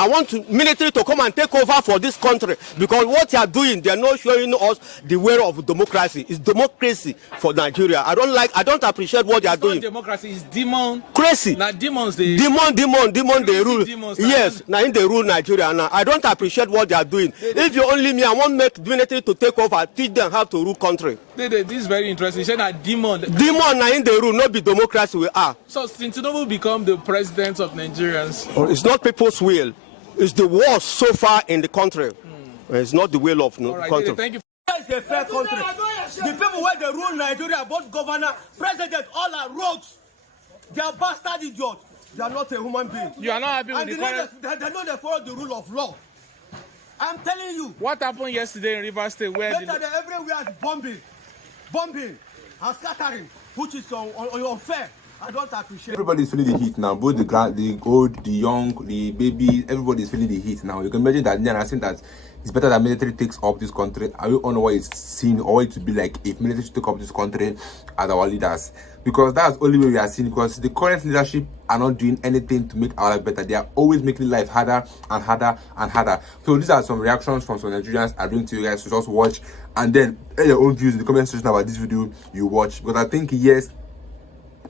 I want military to come and take over for this country, because what they are doing, they are not showing us the way of democracy. It's democracy for Nigeria. I don't appreciate what they are doing. Democracy is demon. Crazy. Now demons they demon they rule. Yes, now in they rule Nigeria. Now I don't appreciate what they are doing. If you only me, I want make military to take over, teach them how to rule country. This is very interesting. You said that demon Now in the rule, not be democracy we are. So Tinubu become the president of Nigerians. It's not people's will. It's the worst so far in the country. It's not the will of the country. Thank you. It's a fair country. The people where they rule Nigeria, both governor, president, all are rogues. They are bastard idiots. They are not a human being. You are not happy with the current... They know they follow the rule of law. I'm telling you. What happened yesterday in Rivers State where... Everywhere is bombing and scattering, which is unfair. I don't appreciate. Everybody's feeling the heat now. Both the old, the young, the baby. Everybody's feeling the heat now. You can imagine that they are saying that it's better that military takes up this country. I don't know what it's seen or what it would be like if military should take up this country as our leaders. Because that's the only way we are seeing. Because the current leadership are not doing anything to make our life better. They are always making life harder and harder and harder. So these are some reactions from some Nigerians I bring to you guys to just watch, and then add your own views in the comment section about this video you watch. Because I think yes,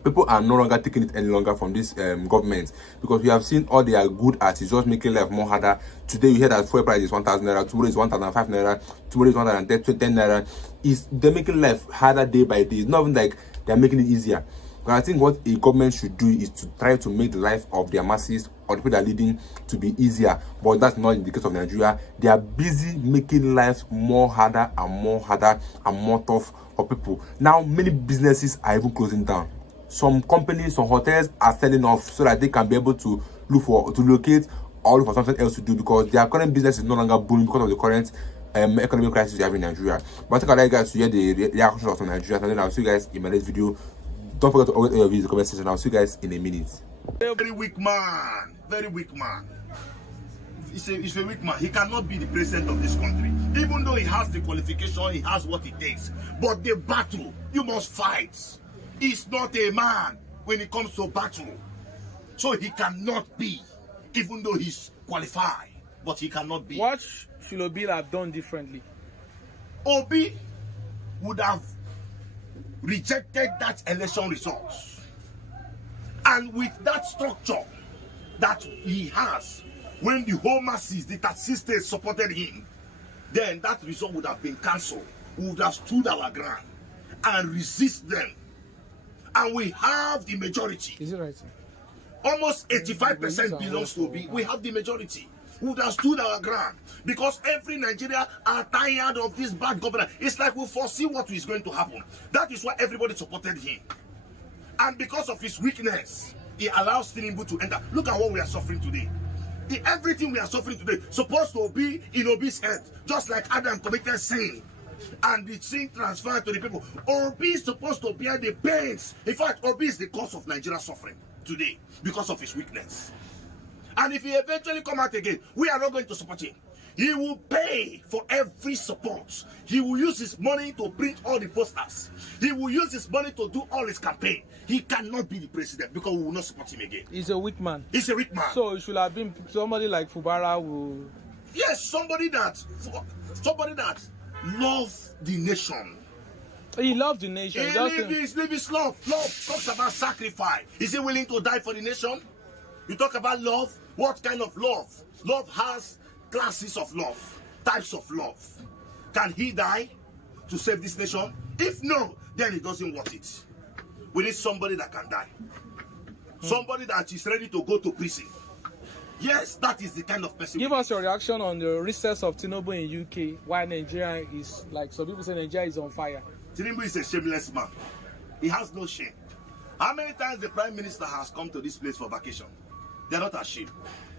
people are no longer taking it any longer from this government, because we have seen all they are good at is just making life more harder. Today you hear that fuel price is 1,000 naira, tomorrow is 1,005 naira, tomorrow is 110 naira. They're making life harder day by day. It's not even like they're making it easier. But I think what a government should do is to try to make the life of their masses or the people that are leading to be easier. But that's not in the case of Nigeria. They are busy making life more harder and more tough for people. Now many businesses are even closing down. Some companies, some hotels are selling off so that they can be able to locate or look for something else to do, because their current business is no longer booming because of the current economic crisis we have in Nigeria. But I think I'd like you guys to hear the reactions of Nigeria, and then I'll see you guys in my next video. Don't forget to always your views in the comment section. I'll see you guys in a minute. Very weak man. Very weak man. He's a weak man. He cannot be the president of this country. Even though he has the qualification, he has what it takes. But the battle, you must fight. He's not a man when it comes to battle. So he cannot be, even though he's qualified. But he cannot be. What should Obi have done differently? Obi would have rejected that election results. And with that structure that he has, when the whole masses, the 36 states supported him, then that result would have been cancelled. We would have stood our ground and resist them. And we have the majority. Is it right? Almost 85% belongs to Obi. We have the majority. We would have stood our ground, because every Nigeria are tired of this bad government. It's like we foresee what is going to happen. That is why everybody supported him. And because of his weakness, he allows Tinubu to enter. Look at what we are suffering today. Everything we are suffering today supposed to be in Obi's head, just like Adam committed sin, and the sin transferred to the people. Obi is supposed to bear the pains. In fact, Obi is the cause of Nigeria's suffering today because of his weakness. And if he eventually come out again, we are not going to support him. He will pay for every support. He will use his money to print all the posters. He will use his money to do all his campaign. He cannot be the president because we will not support him again. He's a weak man. He's a weak man. So it should have been somebody like Fubara who... Yes, somebody that loves the nation. He loves the nation. He lives his love. Love talks about sacrifice. Is he willing to die for the nation? You talk about love. What kind of love? Love has classes of love, types of love. Can he die to save this nation? If no, then it doesn't want it. We need somebody that can die. Somebody that is ready to go to prison. Yes, that is the kind of person. Give us your reaction on the recess of Tinubu in UK. Why Nigeria is, like some people say, Nigeria is on fire. Tinubu is a shameless man. He has no shame. How many times the Prime Minister has come to this place for vacation? They're not ashamed.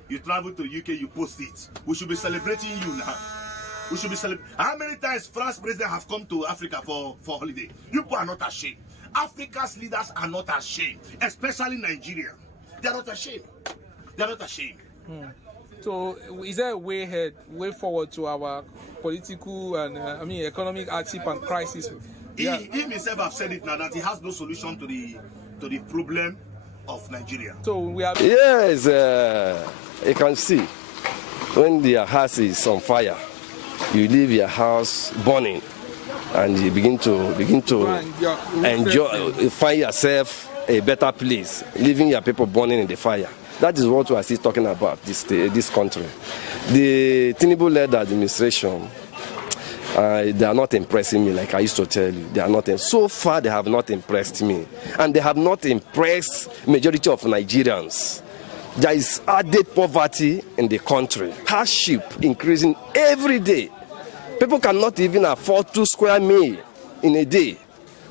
You travel to UK, you post it. We should be celebrating you now. We should be celebrating. How many times France president have come to Africa for holiday? You people are not ashamed. Africa's leaders are not ashamed, especially Nigeria. They are not ashamed. They are not ashamed. So, is there a way forward to our political and economic hardship and crisis? He himself have said it now that he has no solution to the problem of Nigeria. So we have... Yes, you can see. when your house is on fire, you leave your house burning, and you begin to enjoy, find yourself a better place, leaving your people burning in the fire. That is what we are still talking about this country. The Tinubu-led administration, they are not impressing me, like I used to tell you. They are not. So far, they have not impressed me, and they have not impressed majority of Nigerians. There is added poverty in the country. Hardship increasing every day. People cannot even afford 2 square meals in a day.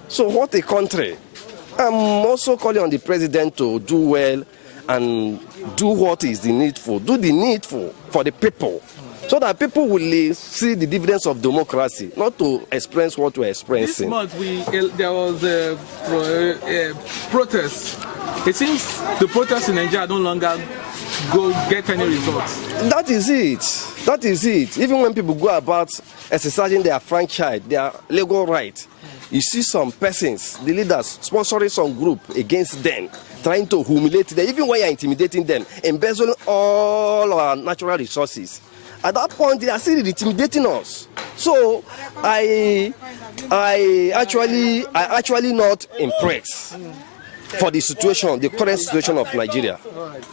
So what a country. I'm also calling on the president to do well and do what is the needful. Do the needful for the people, so that people will see the dividends of democracy, not to experience what we're experiencing. This month, there was a protest. It seems the protests in Nigeria no longer get any results. That is it. That is it. Even when people go about exercising their franchise, their legal right, you see some persons, the leaders, sponsoring some group against them, trying to humiliate them, even when you're intimidating them, embezzling all our natural resources. At that point, they are still intimidating us. So I actually not impressed for the situation, the current situation of Nigeria.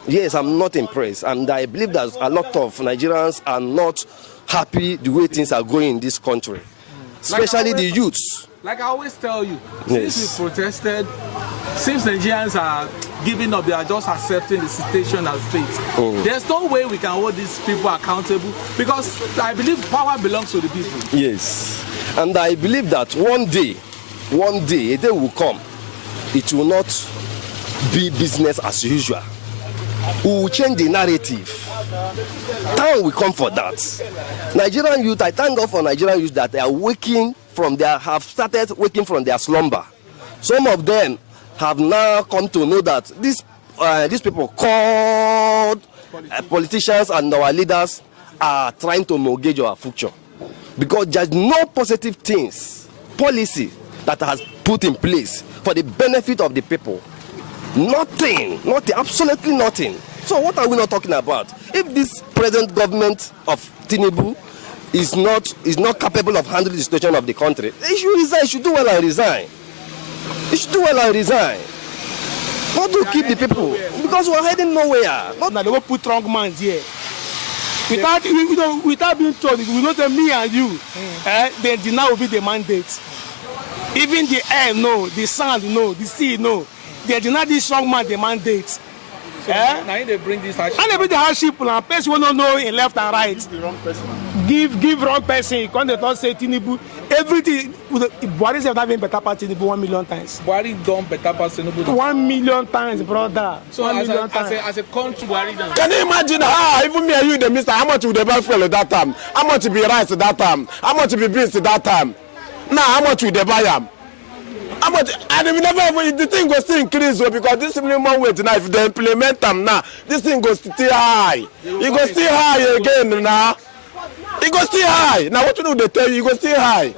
Yes, I'm not impressed, and I believe that a lot of Nigerians are not happy the way things are going in this country, especially the youths. Like I always tell you, yes, since we protested, since Nigerians are giving up, they are just accepting the situation as fate. There's no way we can hold these people accountable, because I believe power belongs to the people. Yes, and I believe that one day a day will come, it will not be business as usual. We will change the narrative. Time will come for that. Nigerian youth, I thank God for Nigerian youth that they are have started waking from their slumber. Some of them have now come to know that these people called politicians and our leaders are trying to mortgage our future, because there's no positive policy that has put in place for the benefit of the people. Nothing, absolutely nothing. So what are we not talking about? If this present government of Tinubu is not capable of handling the situation of the country, he should resign. He should do well and resign. Not to keep the people, because we're heading nowhere. Now they will put wrong man here. Without being told, we know that me and you, then the now will be the mandate. Even the air no, the sand no, the sea no. They deny this strong man the mandate. So now they bring this hardship. And they bring the hardship and person will not know in left and right. Give the wrong person. Give wrong person. You can't not say Tinubu. Everything. Buhari have not been better than Tinubu 1 million times. Buhari done better than Tinubu 1 million times, brother. So as a country, Buhari done. Can you imagine how even me and you, the minister, how much would they buy fuel at that time? How much would be rice at that time? How much would be beans at that time? Now how much would they buy them? How much? And we never, the thing goes still increase because this minimum wage now, if they implement them now, this thing goes still high. It goes still high again now. It goes still high. Now what do they tell you? It goes still high.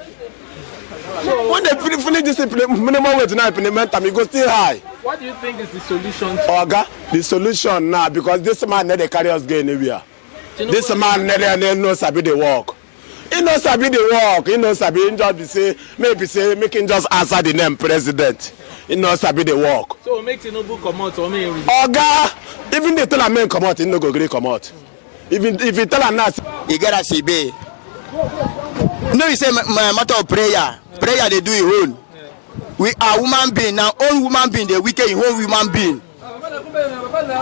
So when they finish this minimum wage now, implement them, it goes still high. What do you think is the solution? Oga, the solution now, because this man never carry us go anywhere. This man never knows how to work. He knows how to work. He knows how to just making just answer the name president. He knows how to work. So make Tinubu come out or me? Oga, even they tell a man come out, he no go agree come out. Even if he tell a nurse, he get a CB. No, he say matter of prayer. Prayer they do it own. We are human being now. Own human being, the wicked own human being.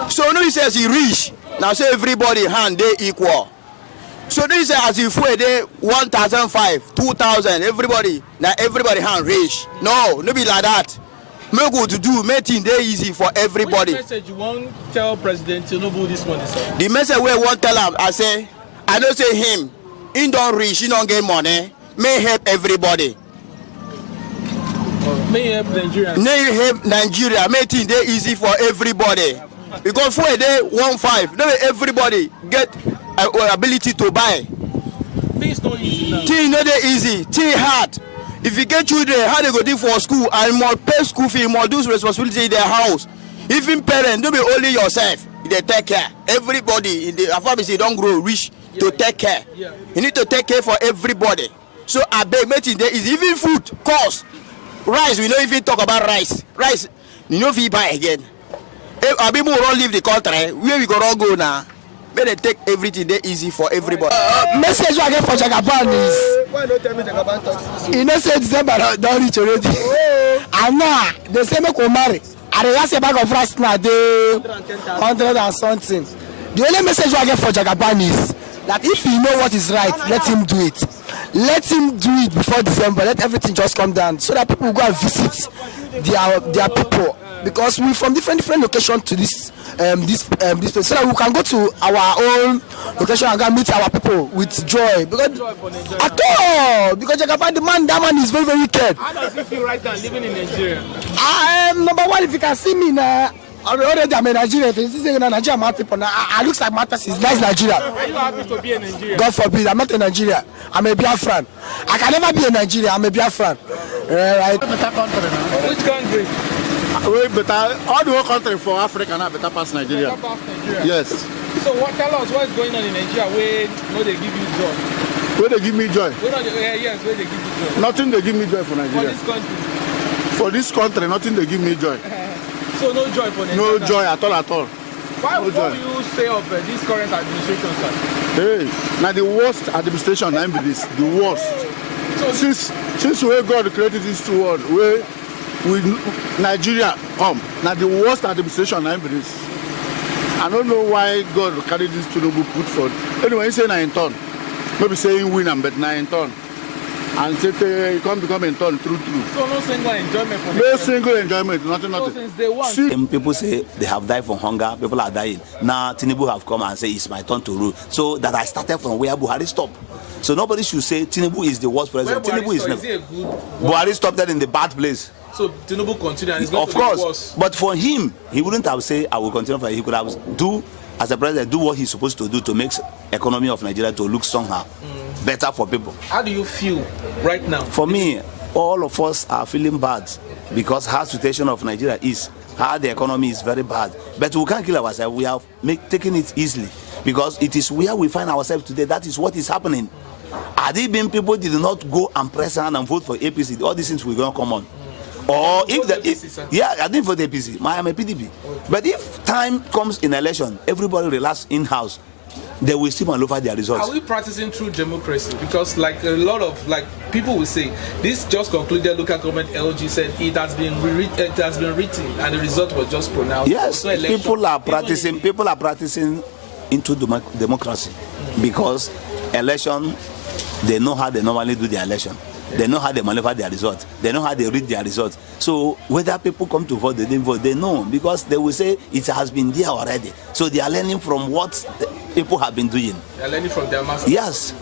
So no, he says he rich. Now say everybody hand they equal. So this is as if we dey 1,500, 2,000, everybody hand rich. No be like that. Make good to do, make things dey easy for everybody. Which message you want tell President Tinubu this morning, sir? The message we want tell him, I don't say him. He don't rich, he don't get money. May help everybody. May help Nigeria. May help Nigeria. Make things dey easy for everybody. Because for a day 1,500, no everybody get ability to buy. Things not easy now. Things not easy. Things hard. If you get children, how they go do for school and you must pay school fee, you must do responsibility in their house. Even parents, don't be only yourself. they take care. Everybody in the Afabisi don't grow rich to take care. You need to take care for everybody. So I beg me today is even food cost. Rice, we don't even talk about rice. Rice, you know if you buy again. If people don't leave the country, where we gonna go now? Better take everything there easy for everybody. Message I get for Jagaban is Why not tell me Jagaban talks? you know say December don't reach already. And now they say make we marry. And the last bag of rice now they 100 and something. The only message I get for Jagaban is that if you know what is right, let him do it. Let him do it before December. Let everything just come down so that people go and visit their people. Because we from different locations to this place, so that we can go to our own location and go and meet our people with joy. Because at all, because Jagaban, that man is very, very wicked. How does it feel right now living in Nigeria? Number one, if you can see me now, already I'm in Nigeria. If you see Nigeria mad people now, I look like mad person. It's nice Nigeria. Are you happy to be in Nigeria? God forbid, I'm not in Nigeria. I'm a Biafran. I can never be in Nigeria. I'm a Biafran. Right? Which country? Way better. All the whole country for Africa now better pass Nigeria. Better pass Nigeria. Yes. So tell us what is going on in Nigeria where no they give you joy? Where they give me joy? Yes, where they give you joy. Nothing they give me joy for For Nigeria. this country. For this country, nothing they give me joy. So no joy for Nigeria. No joy at all. Why no would joy. you say of this current administration, sir? Hey, now the worst administration I'm be this. The worst. Since where God created this two world, where Nigeria come. Now the worst administration I'm be this. I don't know why God carried this Tinubu put for. Anyway, he say 9 ton. Maybe saying win and bet 9 ton. And say he can't become in turn true. So no single enjoyment for No single enjoyment, nothing. So since day one. People say they have died from hunger, people are dying. Now Tinubu have come and say it's my turn to rule. So that I started from where Buhari stopped. So nobody should say Tinubu is the worst president. Tinubu is never. Buhari stopped that in the bad place. So Tinubu continue and it's going of to be course, worse. But for him, he wouldn't have said I will continue. For he could have do as a president, do what he's supposed to do to make economy of Nigeria to look somehow better for people. How do you feel right now? For me, all of us are feeling bad because how the situation of Nigeria is, how the economy is very bad. But we can't kill ourselves. We have taken it easily because it is where we find ourselves today. That is what is happening. Had it been people did not go and press hand and vote for APC, all these things will going to come on. Or I didn't vote APC. I am a PDP. But if time comes in election, everybody relax in house, they will still maneuver their results. Are we practicing true democracy? Because like a lot of people will say, this just concluded local government LG said it has been written and the result was just pronounced. Yes, people are practicing into democracy because election, they know how they normally do the election. They know how they maneuver their results. They know how they read their results. So whether people come to vote, they didn't vote, they know because they will say it has been there already. So they are learning from what people have been doing. They are learning from their masters. Yes.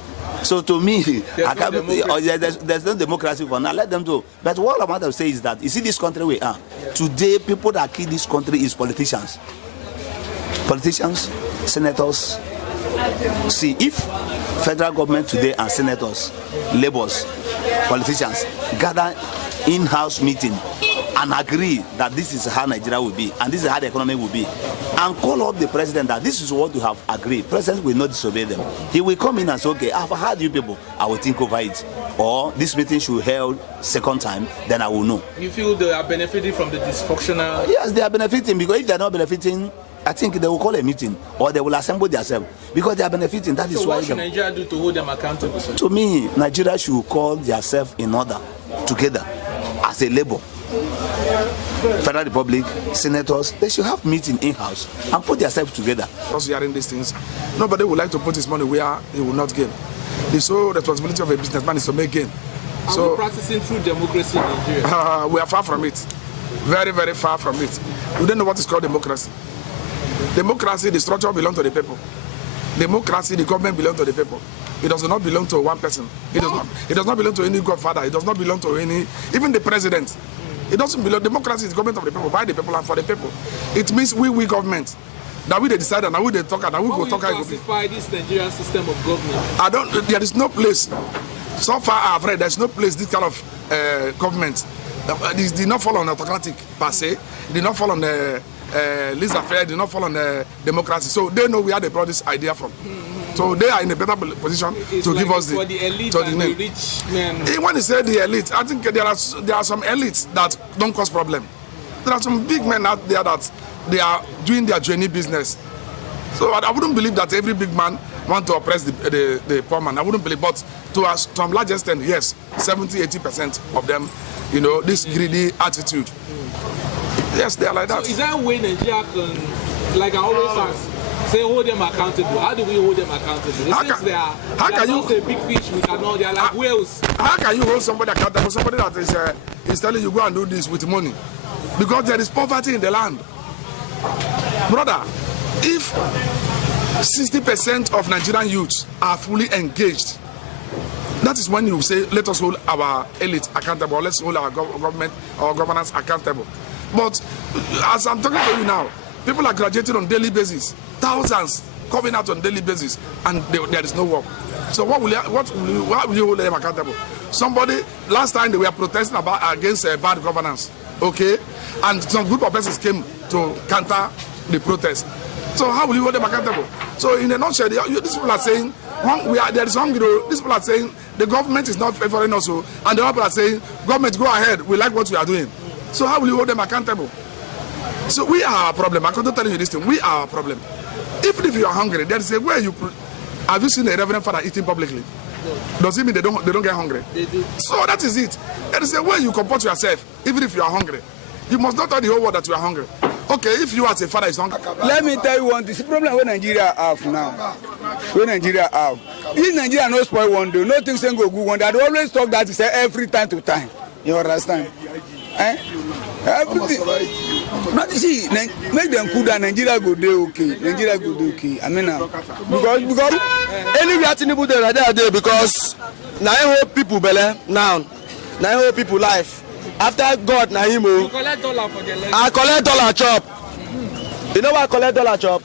So to me, there's no democracy for now. Let them do. But what I want to say is that you see this country we are. Today, people that kill this country is politicians. Politicians, senators. See, if federal government today and senators, laborers, politicians gather in-house meeting and agree that this is how Nigeria will be and this is how the economy will be and call up the president that this is what we have agreed, president will not disobey them. He will come in and say, okay, I've heard you people, I will think over it. Or this meeting should be held second time, then I will know. You feel they are benefiting from the dysfunctional? Yes, they are benefiting because if they are not benefiting, I think they will call a meeting or they will assemble themselves because they are benefiting. That is so why. What should Nigeria do to hold them accountable? Sir? To me, Nigeria should call themselves in order together as a labor. Federal Republic, senators, they should have meeting in-house and put themselves together. Because hearing these things, nobody would like to put his money where he will not gain. The sole responsibility of a businessman is to make gain. Are we practicing true democracy in Nigeria? We are far from it. Very, very far from it. We don't know what is called democracy. Democracy, the structure belongs to the people. Democracy, the government belongs to the people. It does not belong to one person. It does not belong to any godfather. It does not belong to even the president. It doesn't belong. Democracy is the government of the people, by the people and for the people. It means we government. That we decide and we talk and we go talk. How will you classify this Nigerian system of government? There is no place. So far I've read there's no place this kind of government. It did not fall on autocratic per se. It did not fall on Lisa Fair did not fall on democracy. So they know where they brought this idea from. So they are in a better position to give us the, for the elite to and the name. the rich men. When you say the elite, I think there are some elites that don't cause problem. There are some big men out there that they are doing their journey business. So I wouldn't believe that every big man want to oppress the poor man. I wouldn't believe, but to a large extent, yes, 70-80% of them, you know, this greedy attitude. Yes, they are like that. So is that way Nigeria can, like I always ask, say hold them accountable? How do we hold them accountable? Since they are just a big fish, we cannot. They are like whales. How can you hold somebody accountable? Somebody that is telling you go and do this with money, because there is poverty in the land, brother. If 60% of Nigerian youths are fully engaged, that is when you say, let us hold our elite accountable, let's hold our government, our governance accountable. But as I'm talking to you now, people are graduating on daily basis, thousands coming out on daily basis, and there is no work. So why will you hold them accountable? Somebody, last time they were protesting against bad governance, okay? And some group of persons came to counter the protest. So how will you hold them accountable? So in a nutshell, these people are saying, there is hungry. These people are saying the government is not favoring us, and the other people are saying, government, go ahead, we like what we are doing. So how will you hold them accountable? So we are a problem. I can't tell you this thing. We are a problem. Even if you are hungry, there is a way you. Have you seen a reverend father eating publicly? Does it mean they don't get hungry? They do. So that is it. There is a way you comport yourself, even if you are hungry. You must not tell the whole world that you are hungry. Okay, if you as a father is hungry. Let me tell you one thing. The problem where Nigeria have now. Where Nigeria have. If Nigeria no spoil one day, no things ain't go good one day. They always talk that say every time to time. You understand? Everything. Not see, make them cool down. Nigeria go there okay. Nigeria go there okay. I mean because Anywhere Tinubu there because now whole people belle now whole people life. After God na him You collect dollar for the I collect dollar chop. You know why I collect dollar chop?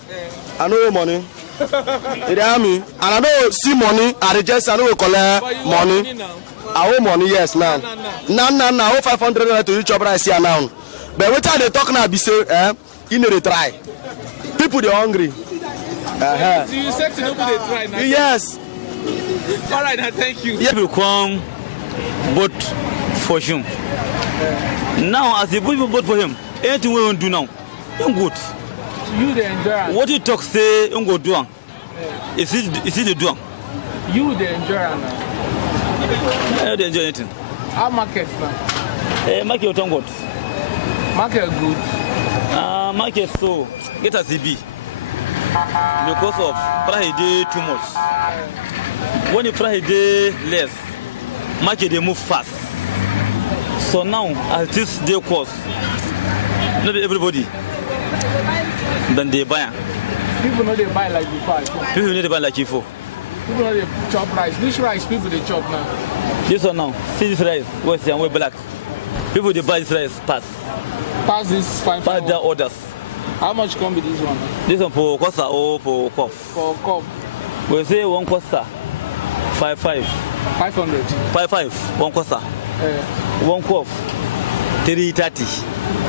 I know money. You hear me? And I know see money. I reject. I know collect money. I owe money yes now. Now I owe 500 naira to you chop rice here now. But what time they talk now? Be say you know they try. People they hungry. Do you say to nobody they try now? Yes. All right, now thank you. People come vote for him. Now, as the people vote for him, anything we won't do now, I'm good. You the endurance. What you talk say, I'm going to do. Is it the do? You the endurance now. I don't enjoy anything. How market now? Market don't good. Market good. Market so get a CB because of Friday too much. When the Friday less, market they move fast. So now, as this day course, not everybody, then they buy. People know they buy like before. People know they buy like before. People know they chop rice. Which rice people they chop now? This one now, see this rice, what's and we're black. People they buy this rice Pass this fine. Pass their orders. How much come with this one? This one for Costa or for Cough? For Cough. We say one Costa, 500. 55, one Costa. One Cough, 330.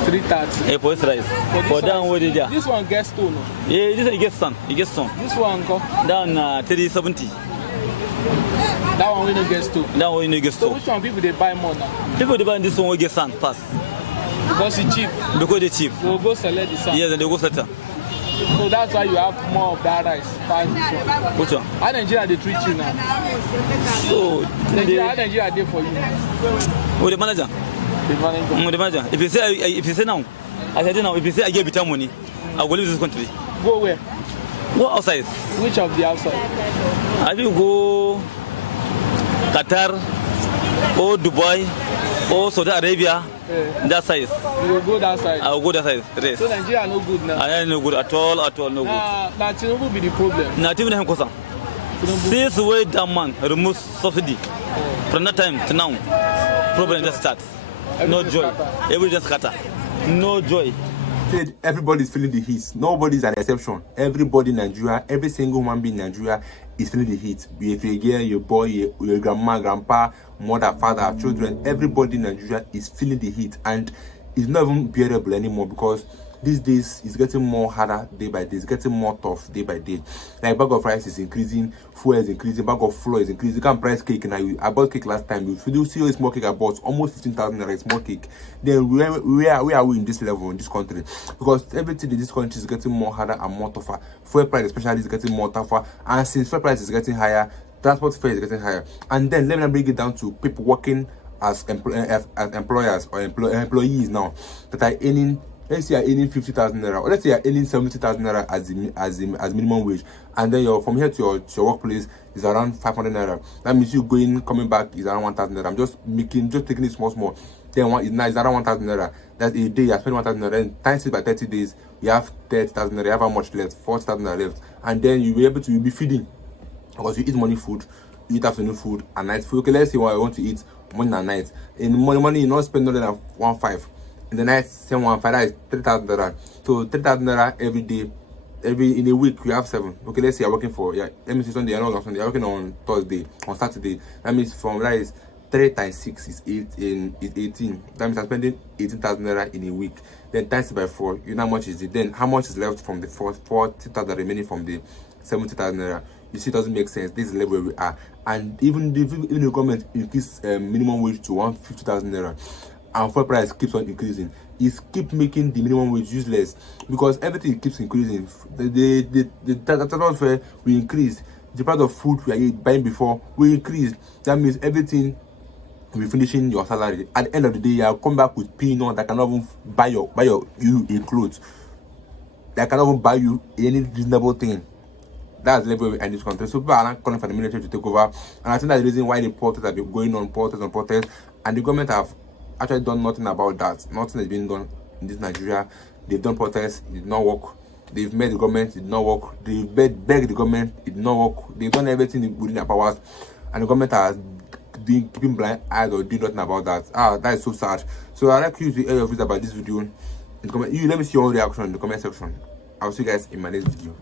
330. For this rice. For down where they are. This one gets stone. Yeah, this one gets some. It gets some. This one go down 370. That one we don't get stone. That one we don't get stone. So which one people they buy more now? People they buy this one we get sand fast. Because it's cheap. Because it's cheap. They'll go select the sand. Yes, and they go sell. So that's why you have more of that rice. Which one? How Nigeria they treat you now? So Nigeria, how Nigeria they for you? With the manager. The manager. If you say now, I said now, if you say I give you money, I will leave this country. Go where? Go outside. Which of the outside? I will go Qatar or Dubai or Saudi Arabia. That size. You will go that side? I will go that size. Yes. So Nigeria no good now? I am no good at all, no good. Now Tinubu be the problem. Not even him kosa. Since way that man removes subsidy, from that time to now, problem just starts. No joy. Everybody just scatter. No joy. Everybody's feeling the heat. Nobody's an exception. Everybody in Nigeria, every single human being in Nigeria is feeling the heat. Be it your girl, your boy, your grandma, grandpa, mother, father, children, everybody in Nigeria is feeling the heat, and it's not even bearable anymore because these days it's getting more harder day by day, it's getting more tough day by day. Like bag of rice is increasing, fuel is increasing, bag of flour is increasing. You can price cake now. I bought cake last time. If you see a small cake I bought almost 15,000 naira, small cake. Then where are we in this level in this country? Because everything in this country is getting more harder and more tougher. Fuel price especially is getting more tougher, and since fuel price is getting higher, transport fare is getting higher. And then let me bring it down to people working as employers or employees now that are earning. Let's say you're earning 50,000 naira, or let's say you're earning 70,000 naira as minimum wage, and then from here to your workplace is around 500 naira. That means you coming back is around 1,000 naira. I'm just taking it small. Then it's around 1,000 naira. That's a day you're spending 1,000 naira. And times it by 30 days, you have 30,000 naira. You have how much left? 40,000 naira left, and then you'll be able to be feeding because you eat morning food, you eat afternoon food, and night food. Okay, let's say what I want to eat morning and night. In morning, you not spend more than 1,500. In the night, same 1,500, that is 3,000 naira. So 3,000 naira every day, in a week you have 7. Okay, let's say you're working for let me say Sunday, you're not on Sunday, you're working on Thursday, on Saturday. That means from that is 3 times 6 is 18. That means I'm spending 18,000 naira in a week. Then times it by 4, you know how much is it? Then how much is left from the 40,000 remaining from the 70,000 naira? You see, it doesn't make sense. This is the level where we are. And even the government increase minimum wage to 150,000 naira, and fuel price keeps on increasing, it keep making the minimum wage useless because everything keeps increasing. The transport fare will increase, the price of food we are buying before will increase. That means everything will be finishing your salary. At the end of the day, you'll come back with peanuts that cannot even buy you a clothes, that cannot even buy you any reasonable thing. That's the level in this country. So people are not calling for the military to take over, and I think that's the reason why the protests have been going on, protests, and the government have actually done nothing about that. Nothing has been done in this Nigeria. They've done protests, it did not work. They've met the government, it did not work. They've begged the government, it did not work. They've done everything within their powers, and the government has been keeping blind eyes or doing nothing about that. That is so sad. So I'd like you to hear your views about this video in the comment. Let me see your reaction in the comment section. I'll see you guys in my next video.